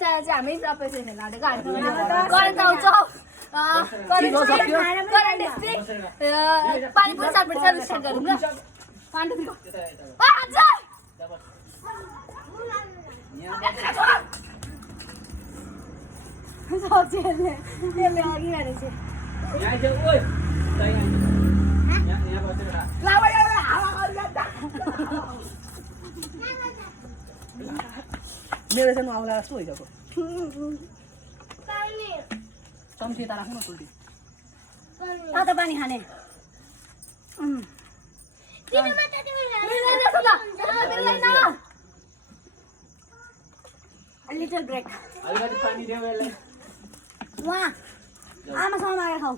चाहिँ हामी प्रफेसर खेल्न आँटेको करेन्ट आउँछ पानीपुरी सातपट्टि स्टार्ट गरौँ ल सब्जीहरूले त्यसले अघि भनेको मेरो चाहिँ आउला जस्तो भइसक्यो चम्ची त राख्नु सुल्टी तातो पानी खाने लिटल ब्रेक वहाँ आमासँग मागेर खाऊ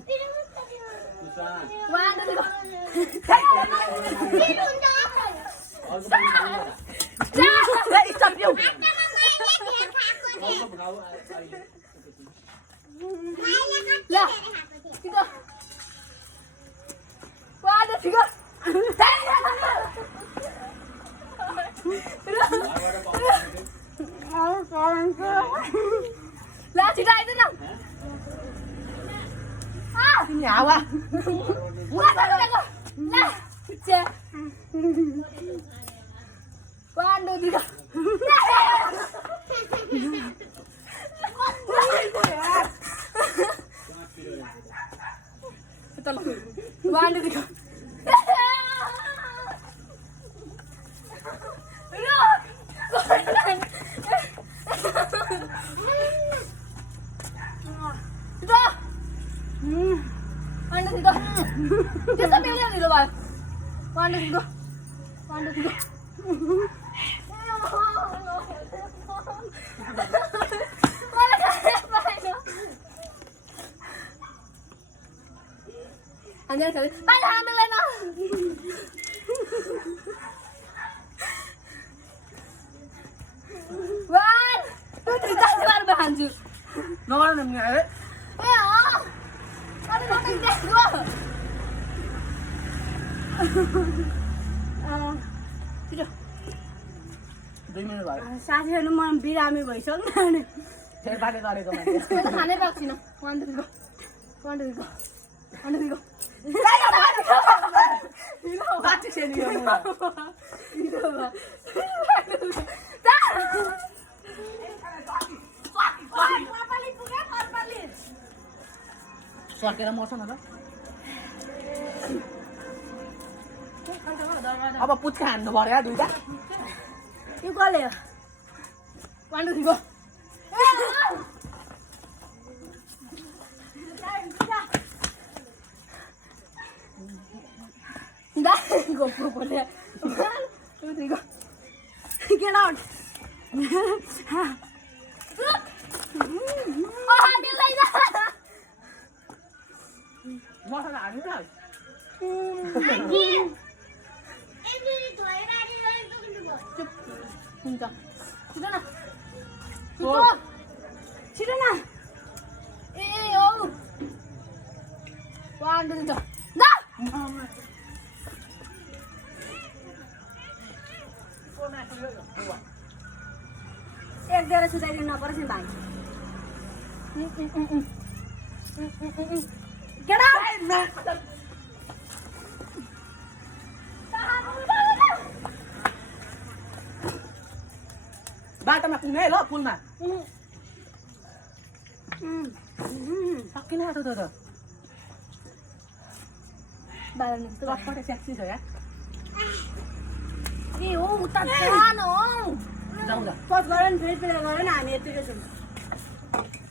ला छिटो आइदेन हावा पाण्डु दिगा पाण्डु दिगा पाण्डु दिगा त्यस्तो बेग्लै दिलो भयो पाण्डु दिगा पाण्डु दिगा Anjir kali. Banyak ambil lena. Wan, tu tidak keluar berhanjur. Nongol namanya eh. Ya. Ada orang yang dua. Tidak. 2 minute भयो साथीहरु म बिरामी भइसक्यो नि फेरि बाटो गरेको मान्छे म त खानै पाएको छैन वान्डरको बाटो छैन यो सर्केर मर्छ न त अब पुच्का हान्नु पर्यो दुईटा यो कसले हो वान्डरको Go for it. Get out. Oh, I didn't like that. What are you doing? एक जरा सुधाइदिनु नपर्छ नि भाइ Get out! बाटोमा पुग्ने ल पुलमा सकिन आएको त बाल्नु त कति सेक्सी छ यार ए हो उता जान हो जाउँ ल पस गरे नि फेरि प्ले गरे नि हामी यतिकै छौँ